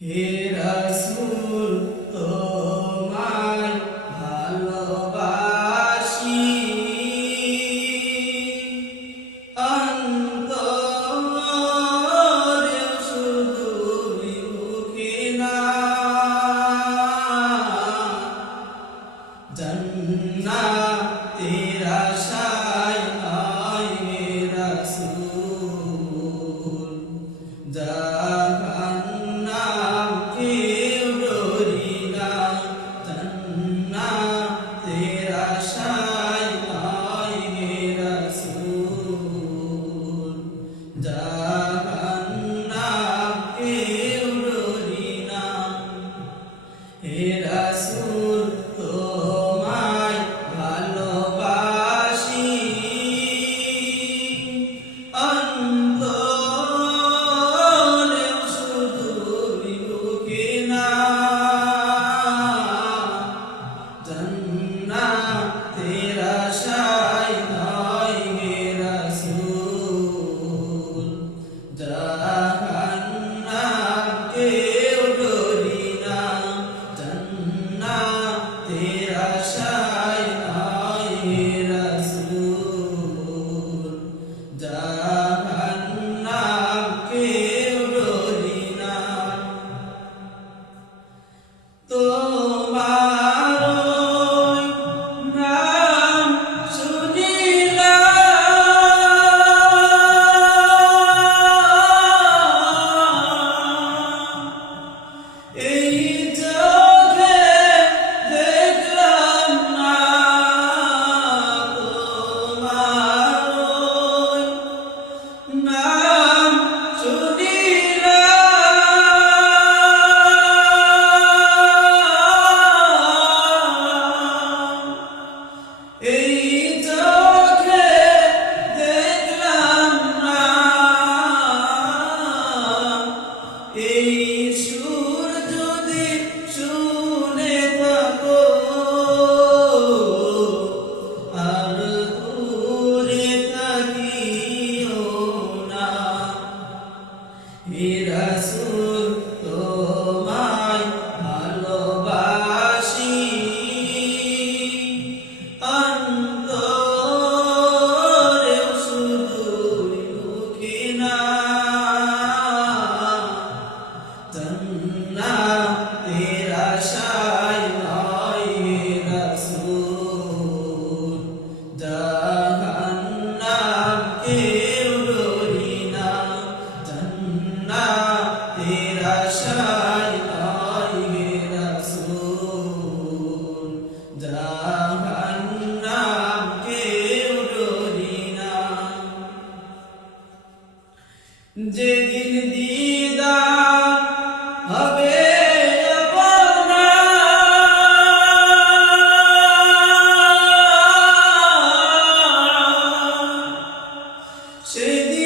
হে রসুল তোমায় ভালোবাসি। অন্তরে শুধু বিমুখে না জন্নাতে Todo Ati 谁定